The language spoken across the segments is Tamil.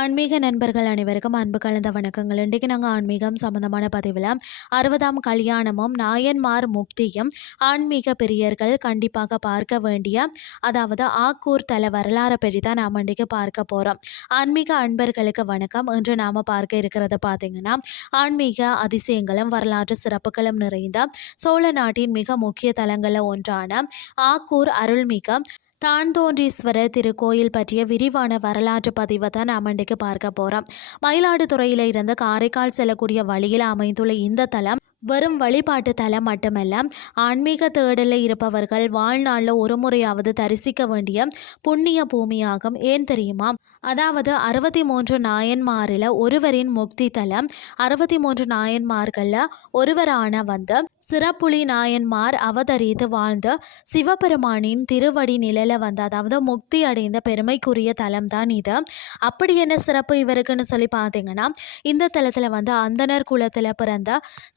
ஆன்மீக நண்பர்கள் அனைவருக்கும் அன்பு கலந்த வணக்கங்கள். இன்றைக்கு நாங்கள் ஆன்மீகம் சம்பந்தமான பதிவில் 60ஆம் கல்யாணமும் நாயன்மார் முக்தியும் ஆன்மீக பிரியர்கள் கண்டிப்பாக பார்க்க வேண்டிய அதாவது ஆக்கூர் தல வரலாறை பற்றி தான் நாம் இன்றைக்கு பார்க்க போகிறோம். ஆன்மீக அன்பர்களுக்கு வணக்கம். இன்று நாம் பார்க்க இருக்கிறத பார்த்தீங்கன்னா ஆன்மீக அதிசயங்களும் வரலாற்று சிறப்புகளும் நிறைந்த சோழ நாட்டின் மிக முக்கிய தலங்களில் ஒன்றான ஆக்கூர் அருள்மிக தான்தோன்றீஸ்வரர் திருக்கோயில் பற்றிய விரிவான வரலாற்று பதிவை தான் நாம் இன்றைக்கு பார்க்க போகிறோம். மயிலாடுதுறையில் இருந்து காரைக்கால் செல்லக்கூடிய வழியில் அமைந்துள்ள இந்த தலம் வெறும் வழிபாட்டு தலம் மட்டுமல்ல, ஆன்மீக தேடலில் இருப்பவர்கள் வாழ்நாளில் ஒரு முறையாவது தரிசிக்க வேண்டிய புண்ணிய பூமியாகும். ஏன் தெரியுமா? அதாவது 63 நாயன்மாரில் ஒருவரின் முக்தி தலம். 63 நாயன்மார்களில் ஒருவரான சிறப்புலி நாயன்மார் அவதரித்து வாழ்ந்த சிவபெருமானின் திருவடி நிழல அதாவது முக்தி அடைந்த பெருமைக்குரிய தலம் தான் இது. அப்படி என்ன சிறப்பு இவருக்குன்னு சொல்லி பார்த்தீங்கன்னா, இந்த தலத்தில் அந்தனர் குலத்தில் பிறந்த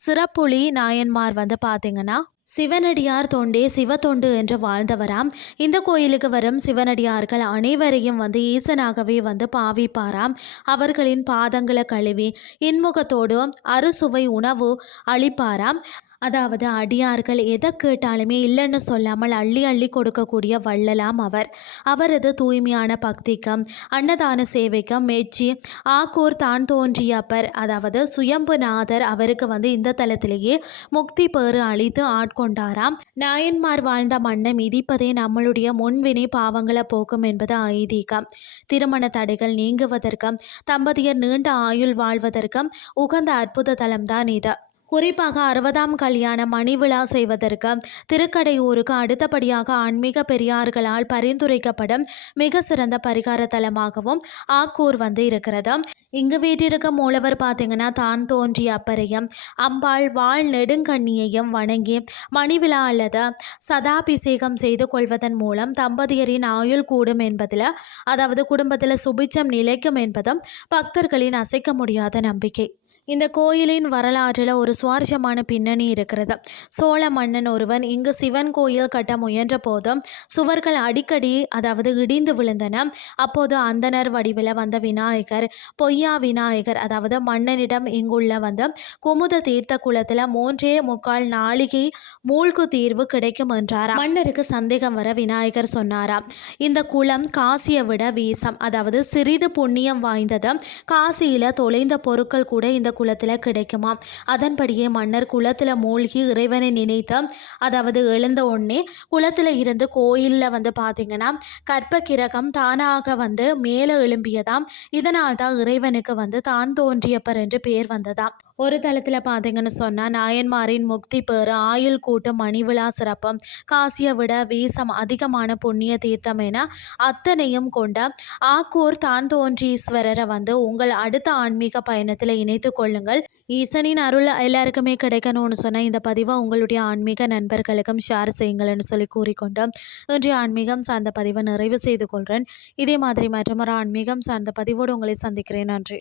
சிறப்புலி நாயன்மார் பார்த்தீங்கன்னா சிவனடியார் தொண்டே சிவத்தொண்டு என்று வாழ்ந்தவராம். இந்த கோயிலுக்கு வரும் சிவனடியார்கள் அனைவரையும் ஈசனாகவே பாவிப்பாராம். அவர்களின் பாதங்களை கழுவி இன்முகத்தோடு அறுசுவை உணவு அளிப்பாராம். அதாவது அடியார்கள் எதை கேட்டாலுமே இல்லைன்னு சொல்லாமல் அள்ளி அள்ளி கொடுக்கக்கூடிய வள்ளலாம் அவர். அவரது தூய்மையான பக்திக்கும் அன்னதான சேவைக்கும் மெச்சி ஆக்கூர் தான் தோன்றியப்பர் அதாவது சுயம்புநாதர் அவருக்கு இந்த தலத்திலேயே முக்தி பேறு அளித்து ஆட்கொண்டாராம். நாயன்மார் வாழ்ந்த மண்ணை மிதிப்பதே நம்மளுடைய முன்வினை பாவங்களை போக்கும் என்பது ஐதீகம். திருமண தடைகள் நீங்குவதற்கும் தம்பதியர் நீண்ட ஆயுள் வாழ்வதற்கும் உகந்த அற்புத தலம்தான் இது. குறிப்பாக 60ஆம் கல்யாண மணி விழா செய்வதற்கு திருக்கடையூருக்கு அடுத்தபடியாக ஆன்மீக பெரியார்களால் பரிந்துரைக்கப்படும் மிக சிறந்த பரிகார தலமாகவும் ஆக்கூர் இருக்கிறது. இங்கு வீட்டிருக்க மூலவர் பார்த்தீங்கன்னா தான் தோன்றிய அப்பரையும் அம்பாள் வாழ் நெடுங்கண்ணியையும் வணங்கி மணி விழா அல்லது சதாபிஷேகம் செய்து கொள்வதன் மூலம் தம்பதியரின் ஆயுள் கூடும் என்பதில் அதாவது குடும்பத்தில் சுபிச்சம் நிலைக்கும் என்பதும் பக்தர்களின் அசைக்க முடியாத நம்பிக்கை. இந்த கோயிலின் வரலாற்றில் ஒரு சுவாரஸ்யமான பின்னணி இருக்கிறது. சோழ மன்னன் ஒருவன் இங்கு சிவன் கோயில் கட்ட முயன்ற போதும் சுவர்கள் அடிக்கடி அதாவது இடிந்து விழுந்தன. அப்போது அந்தனர் வடிவில் விநாயகர் பொய்யா விநாயகர் அதாவது மன்னனிடம் இங்குள்ள குமுத தீர்த்த குளத்தில் 3.25 நாளிகை மூழ்கு தீர்வு கிடைக்கும் என்றாராம். மன்னருக்கு சந்தேகம் வர விநாயகர் சொன்னாராம், இந்த குளம் காசியை விட வீசம் அதாவது சிறிது புண்ணியம் வாய்ந்தது. காசியில் தொலைந்த பொருட்கள் கூட இந்த குளத்தில் கிடைக்குமா. அதன்படியே மன்னர் குளத்தில் மூழ்கி இறைவனை நினைத்து அதாவது எழுந்த உடனே குளத்தில் இருந்து கோயிலில் பார்த்தீங்கன்னா கற்ப கிரகம் தானாக மேலே எழும்பியதாம். இதனால் தான் இறைவனுக்கு தான் தோன்றியப்பர் என்று பெயர் வந்ததாம். ஒரு தளத்தில் பார்த்தீங்கன்னு சொன்னால் நாயன்மாரின் முக்தி பேறு ஆயுள் கூட்டம் மணி விழா சிறப்பம் காசியை விட வீசம் அதிகமான புண்ணிய தீர்த்தம் என அத்தனையும் கொண்ட ஆக்கூர் தான் தோன்றீஸ்வரரை உங்கள் அடுத்த ஆன்மீக பயணத்தில் இணைத்து கொள்ளுங்கள். ஈசனின் அருள் எல்லாருக்குமே கிடைக்கணும்னு சொன்னால் இந்த பதிவை உங்களுடைய ஆன்மீக நண்பர்களுக்கும் ஷேர் செய்யுங்கள்னு சொல்லி கூறிக்கொண்டு இன்றைய ஆன்மீகம் சார்ந்த பதிவை நிறைவு செய்து கொள்கிறேன். இதே மாதிரி மற்றொரு ஆன்மீகம் சார்ந்த பதிவோடு உங்களை சந்திக்கிறேன். நன்றி.